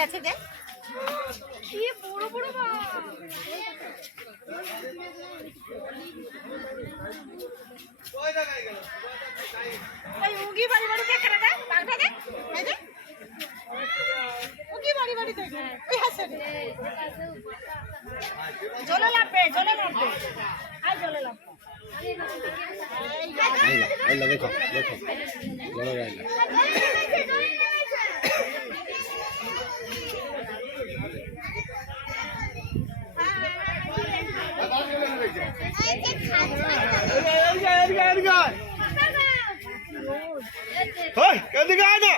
আছে দেখ কি বড় বড় ওই উগি বাড়ি বাড়ি দেখ রে দেখ বাঘটা দেখ এই দেখ উগি বাড়ি বাড়ি দেখ ওই হাসে জলে লাগবে আই জলে লাগবে আইলা দেখো জলে আইলা এদিকে আয় না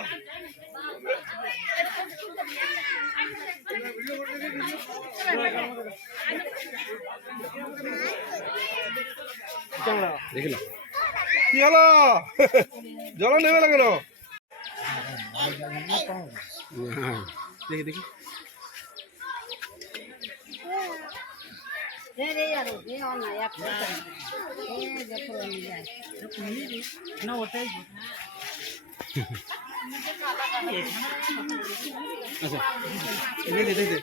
দেখিল কি হলো জল নেবে না কেন দেখি দেখি না ওটাই আচ্ছা এনে দে দে